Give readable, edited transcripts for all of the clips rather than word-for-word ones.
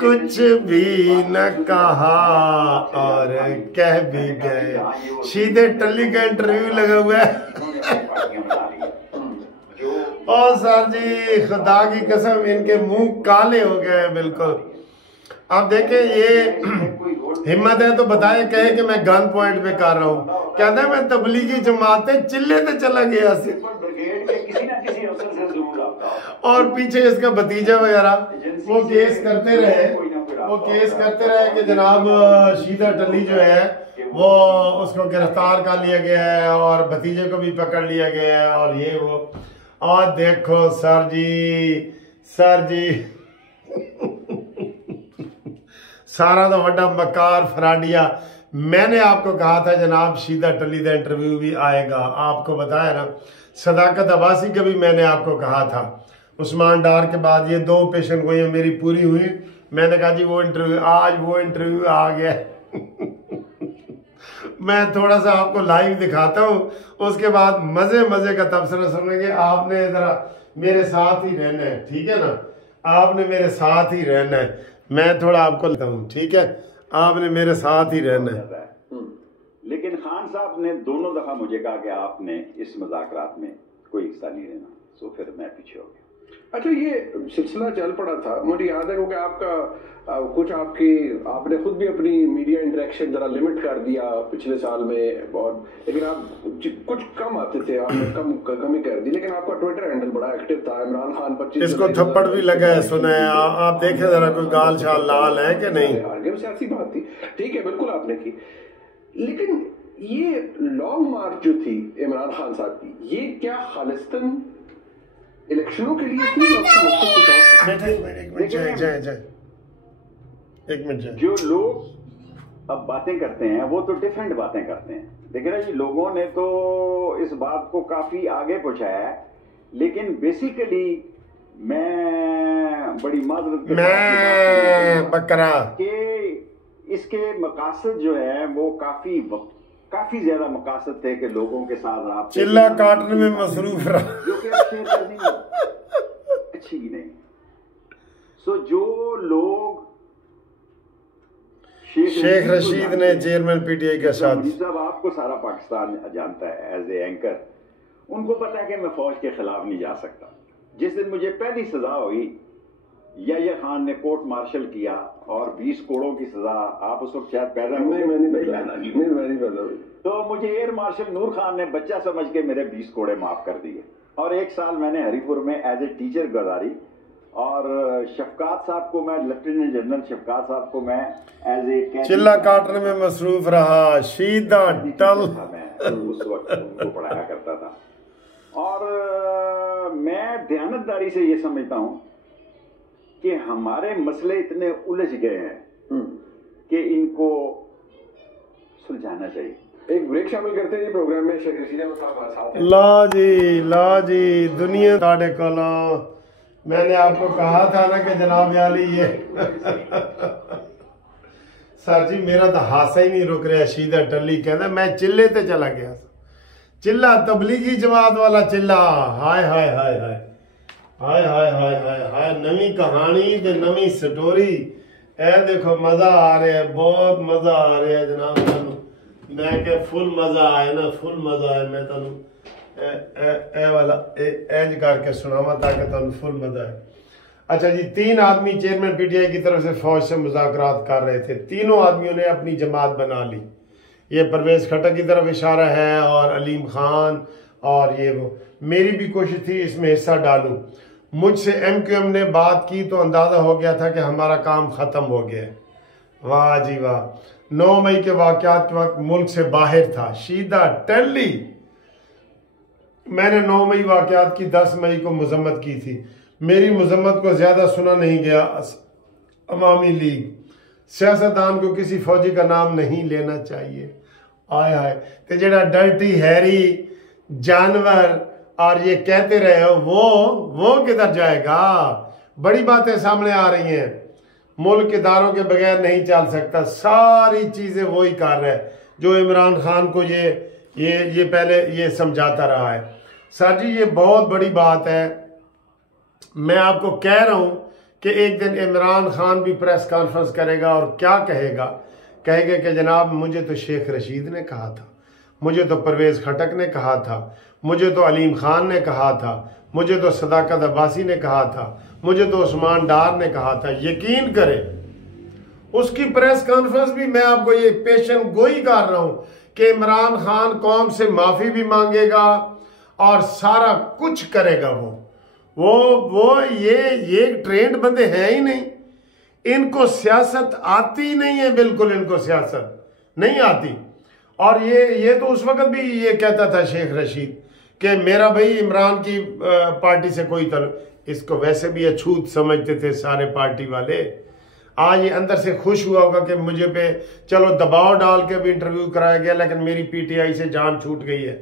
कुछ भी न कहा और कह भी गए। सीधे टल्ली का इंटरव्यू लगा हुआ है। और सर जी खुदा की कसम इनके मुंह काले हो गए हैं बिल्कुल। अब देखें ये हिम्मत है तो बताए, कहे कि मैं गन पॉइंट पे कर रहा हूँ, कहता है मैं तबलीगी जमात चिल्ले से चला गया से। और पीछे इसका भतीजा वगैरह वो केस करते रहे कि जनाब शीदा टल्ली जो है वो उसको गिरफ्तार कर लिया गया है और भतीजे को भी पकड़ लिया गया है और ये वो। और देखो सर जी सारा तो वड्डा मकार फराडिया। मैंने आपको कहा था जनाब शीदा टल्ली का इंटरव्यू भी आएगा, आपको बताया ना। सदाकत अब्बासी का भी मैंने आपको कहा था। उस्मान डार के बाद ये 2 पेशेंट गोइयां मेरी पूरी हुई, मैंने कहा जी वो इंटरव्यू, आज वो इंटरव्यू आ गया। मैं थोड़ा सा आपको लाइव दिखाता हूँ, उसके बाद मजे का तबसरा सुनेंगे। आपने जरा मेरे साथ ही रहना है, ठीक है ना, आपने मेरे साथ ही रहना है। मैं थोड़ा आपको लेता हूँ, ठीक है, आपने मेरे साथ ही रहना है। लेकिन खान साहब ने दोनों दफा मुझे कहा कि आपने इस मुज़ाकरात में कोई हिस्सा नहीं लेना, तो फिर मैं पीछे हो गया। अच्छा, ये सिलसिला चल पड़ा था, मुझे याद है क्योंकि आपका कुछ आपने खुद भी अपनी मीडिया इंटरेक्शन जरा लिमिट कर दिया पिछले साल में, और लेकिन आप कुछ कम आते थे, आपने कमी कर दी, लेकिन आपका ट्विटर हैंडल बड़ा एक्टिव था। इमरान खान 25 इसको थप्पड़ भी लगा है, सुना है आप देखे जरा कोई गाल शाल लाल है कि नहीं। सियासी बात थी, ठीक है, बिल्कुल आपने की, लेकिन ये लॉन्ग मार्च जो थी इमरान खान साहब की, ये क्या खालिस्तान इलेक्शनों के लिए थी? एक मिनट जो लोग अब बातें करते हैं वो तो डिफरेंट बातें करते हैं, देखिए ना जी, लोगों ने तो इस बात को काफी आगे पहुंचाया है, लेकिन बेसिकली मैं बड़ी माजरत बकरा कि इसके मकासद जो है वो काफी ज्यादा मकासद थे कि लोगों के साथ आप चिल्ला काटने में मसरूफ रहा, जो कि अच्छी भी नहीं। सो जो लोग शेख रशीद ने चेयरमैन पीटीआई के साथ, साहब आपको सारा पाकिस्तान जानता है एज ए एंकर, उनको पता है कि मैं फौज के खिलाफ नहीं जा सकता। जिस दिन मुझे पहली सजा हुई, यहया खान ने कोर्ट मार्शल किया और 20 करोड़ की सजा, आप उस वक्त शायद पैदा नहीं, तो मुझे एयर मार्शल नूर खान ने बच्चा समझ के मेरे 20 करोड़ माफ कर दिए, और 1 साल मैंने हरिपुर में एज ए टीचर गुजारी, और शफकात साहब को मैं, लेफ्टिनेंट जनरल शफकात साहब को मैं एज ए चिल्ला काटने में मसरूफ रहा। शीदा टल मैं उस वक्त उनको पढ़ाया करता था, और मैं दयानतदारी से ये समझता हूँ कि हमारे मसले इतने उलझ गए हैं कि इनको सुलझाना चाहिए। एक ब्रेक शामिल करते हैं प्रोग्राम में। शेख रशीद ला जी दुनिया साढ़े कोलो, मैंने आपको कहा था ना कि जनाब याली ये सर जी मेरा तो हादसा ही नहीं रुक रहा। शीदा टल्ली कहता मैं चिल्ले ते चला गया, चिल्ला तबलीगी जमात वाला चिल्ला। हाय हाय हाय हाय हाय हाय हाय हाय हाय, नवी कहानी ते नवी स्टोरी। ए देखो मजा आ रहा है, बहुत मजा आ रहा है जनाब। मैं क्या फुल मजा आया ना, फुल मजा आया। मैं तुम वाला एंज करके सुनावा ताकि तुम फुल मजा आए। अच्छा जी, 3 आदमी चेयरमैन पीटीआई की तरफ से फौज से मुज़ाकरात कर रहे थे। तीनों आदमियों ने अपनी जमात बना ली। ये परवेज खट्टर की तरफ इशारा है और अलीम खान, और ये वो। मेरी भी कोशिश थी इसमें हिस्सा डालूं। मुझसे MQM ने बात की तो अंदाजा हो गया था कि हमारा काम खत्म हो गया है। वाह जी वाह। 9 मई के वाकयात के वक्त मुल्क से बाहर था शीदा टल्ली। मैंने 9 मई वाकयात की 10 मई को मजम्मत की थी। मेरी मजम्मत को ज्यादा सुना नहीं गया। अवामी लीग सियासतदान को किसी फौजी का नाम नहीं लेना चाहिए। आय हाय, तो जेड़ा डर्टी हैरी जानवर और ये कहते रहे हो वो किधर जाएगा। बड़ी बातें सामने आ रही हैं। मुल्क के दारों के बगैर नहीं चल सकता। सारी चीजें वो ही कर रहे हैं जो इमरान खान को ये पहले ये समझाता रहा है। सर जी ये बहुत बड़ी बात है मैं आपको कह रहा हूं कि एक दिन इमरान खान भी प्रेस कॉन्फ्रेंस करेगा और क्या कहेगा, कहेगा कि जनाब मुझे तो शेख रशीद ने कहा था, मुझे तो परवेज खटक ने कहा था, मुझे तो अलीम खान ने कहा था, मुझे तो सदाकत अब्बासी ने कहा था, मुझे तो उस्मान डार ने कहा था। यकीन करें उसकी प्रेस कॉन्फ्रेंस भी मैं आपको ये पेशन गोई कर रहा हूं कि इमरान खान कौम से माफी भी मांगेगा और सारा कुछ करेगा। वो ये ट्रेंड बंदे हैं ही नहीं, इनको सियासत आती नहीं है, बिल्कुल इनको सियासत नहीं आती। और ये तो उस वक्त भी ये कहता था शेख रशीद कि मेरा भाई इमरान की पार्टी से कोई इसको वैसे भी अछूत समझते थे सारे पार्टी वाले। आज ये अंदर से खुश हुआ होगा कि मुझे पे चलो दबाव डाल के भी इंटरव्यू कराया गया, लेकिन मेरी पीटीआई से जान छूट गई है।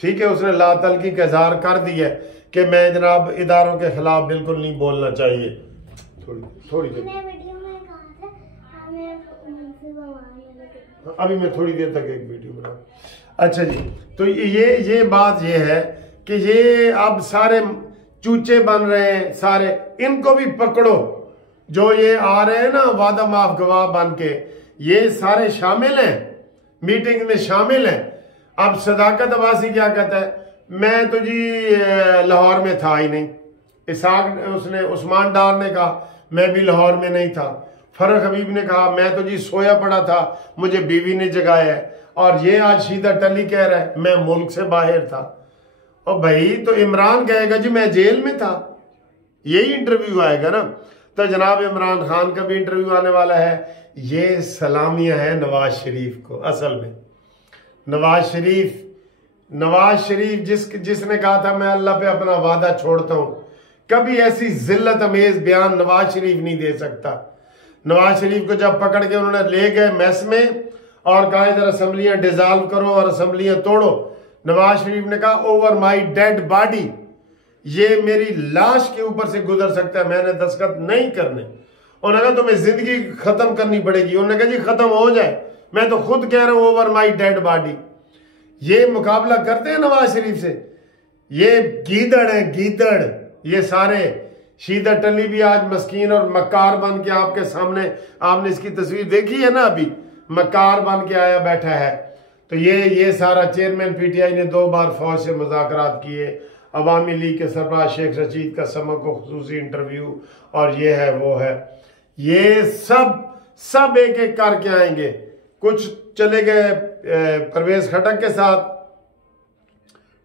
ठीक है, उसने लातलकी का इजहार कर दिया कि मैं जनाब इदारों के खिलाफ बिल्कुल नहीं बोलना चाहिए। थोड़ी देर अभी मैं थोड़ी देर तक एक वीडियो बना। अच्छा जी, तो ये बात ये है कि ये अब सारे चूचे बन रहे हैं सारे, इनको भी पकड़ो। जो ये आ रहे हैं ना वादा माफ गवाह बन के, ये सारे शामिल हैं, मीटिंग में शामिल हैं। अब सदाकत अब्बासी क्या कहता है, मैं तो जी लाहौर में था ही नहीं। उसने उस्मान डार ने कहा मैं भी लाहौर में नहीं था। फरक हबीब ने कहा मैं तो जी सोया पड़ा था, मुझे बीवी ने जगाया है। और ये आज शीदा टली कह रहा है मैं मुल्क से बाहर था। और भाई तो इमरान कहेगा जी मैं जेल में था, यही इंटरव्यू आएगा ना। तो जनाब इमरान खान का भी इंटरव्यू आने वाला है। ये सलामियां हैं नवाज शरीफ को। असल में नवाज शरीफ जिसने कहा था मैं अल्लाह पे अपना वादा छोड़ता हूं, कभी ऐसी जिल्लत अमेज बयान नवाज शरीफ नहीं दे सकता। नवाज शरीफ को जब पकड़ के उन्होंने ले गए मेस में और कहा इधर असेंबलियां डिसॉल्व करो और असेंबलियां तोड़ो, नवाज शरीफ ने कहा ओवर माई डेड बॉडी, ये मेरी लाश के ऊपर से गुजर सकता है, मैंने दस्तखत नहीं करने। उन्होंने कहा तुम्हें जिंदगी खत्म करनी पड़ेगी। उन्होंने कहा जी खत्म हो जाए, मैं तो खुद कह रहा हूं ओवर माई डेड बॉडी। ये मुकाबला करते हैं नवाज शरीफ से। ये गीदड़ है गीदड़। ये सारे शीदा टली भी आज मस्कीन और मक्कार बन के आपके सामने, आपने इसकी तस्वीर देखी है ना, अभी मक्कार बन के आया बैठा है। तो ये सारा चेयरमैन पीटीआई ने 2 बार फौज से मुज़ाकरात किए, अवामी लीग के सरबराह शेख रशीद का समक को खुसूसी इंटरव्यू, और ये है वो है। ये सब एक एक करके आएंगे। कुछ चले गए परवेज खटक के साथ,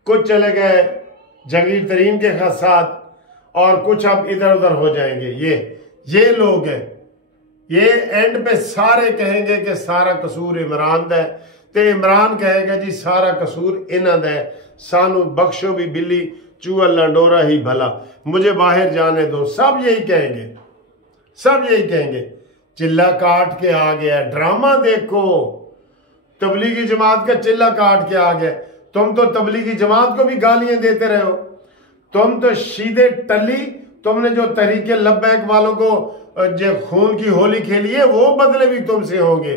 कुछ चले गए जंगीर तरीन के साथ, और कुछ अब इधर उधर हो जाएंगे। ये लोग हैं। ये एंड पे सारे कहेंगे कि सारा कसूर इमरान दा है, ते इमरान कहेगा जी सारा कसूर इन्हां दा है, सानू बख्शो भी बिल्ली चूहा लंडोरा ही भला, मुझे बाहर जाने दो। सब यही कहेंगे। चिल्ला काट के आ गया, ड्रामा देखो। तबलीगी जमात का चिल्ला काट के आ गया। तुम तो तबलीगी जमात को भी गालियां देते रहे हो। तुम तो शीदे टली, तुमने जो तहरीके लब्बैक वालों को जो खून की होली खेली है, वो बदले भी तुमसे होंगे।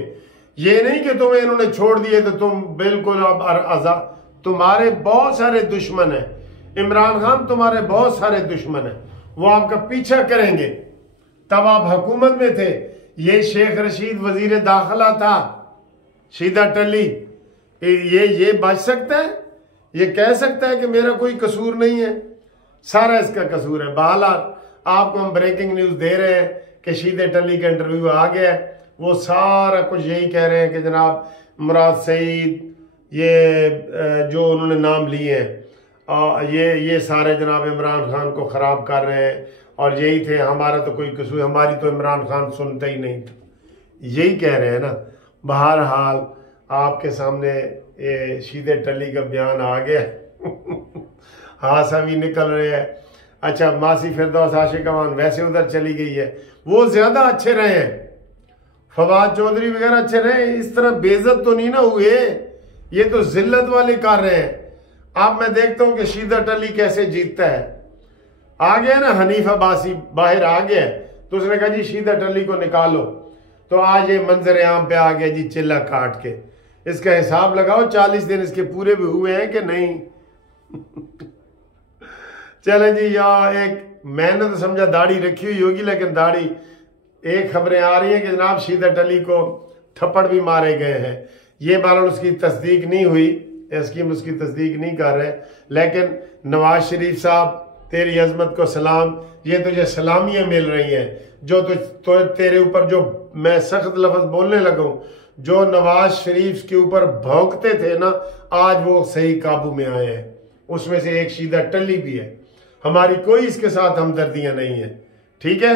ये नहीं कि तुम्हें इन्होंने छोड़ दिए तो तुम बिल्कुल अब आजाद। तुम्हारे बहुत सारे दुश्मन हैं, इमरान खान तुम्हारे बहुत सारे दुश्मन हैं, वो आपका पीछा करेंगे। तब आप हुकूमत में थे, ये शेख रशीद वजीर दाखिला था, शीदा टली, ये बच सकता है? ये कह सकता है कि मेरा कोई कसूर नहीं है? सारा इसका कसूर है। बहरहाल आपको हम ब्रेकिंग न्यूज दे रहे हैं कि शीदे टली का इंटरव्यू आ गया है। वो सारा कुछ यही कह रहे हैं कि जनाब मुराद सईद, ये जो उन्होंने नाम लिए हैं, ये सारे जनाब इमरान खान को ख़राब कर रहे हैं, और यही थे हमारा तो कोई कसूर, हमारी तो इमरान खान सुनता ही नहीं था, यही कह रहे हैं ना। बहरहाल आपके सामने ये शीदे टली का बयान आ गया। हासा भी निकल रहे हैं। अच्छा, मासी फिरदौस आशिक अमान वैसे उधर चली गई है, वो ज्यादा अच्छे रहे हैं, फवाद चौधरी वगैरह अच्छे रहे, इस तरह बेइज्जत तो नहीं ना हुए। ये तो जिल्लत वाले कर रहे हैं। अब मैं देखता हूं कि शीदा टली कैसे जीतता है। आ गया ना हनीफ अब्बासी, बाहर आ गया, तो उसने कहा जी शीदा टली को निकालो। तो आज ये मंजर आम पे आ गया जी, चिल्ला काट के। इसका हिसाब लगाओ 40 दिन इसके पूरे भी हुए हैं कि नहीं। चले जी, यार एक मैंने तो समझा दाढ़ी रखी हुई होगी, लेकिन दाढ़ी, एक खबरें आ रही हैं कि जनाब शीदत अली को थप्पड़ भी मारे गए हैं। ये बहरहाल उसकी तस्दीक नहीं हुई, एसकीम उसकी तस्दीक नहीं कर रहे, लेकिन नवाज शरीफ साहब तेरी अजमत को सलाम, ये तुझे सलामियाँ मिल रही हैं। जो तो तेरे ऊपर जो मैं सख्त लफ्ज बोलने लगूं, जो नवाज शरीफ के ऊपर भौंकते थे ना, आज वो सही काबू में आए हैं। उसमें से एक शीदत टली भी है। हमारी कोई इसके साथ हमदर्दियां नहीं है, ठीक है।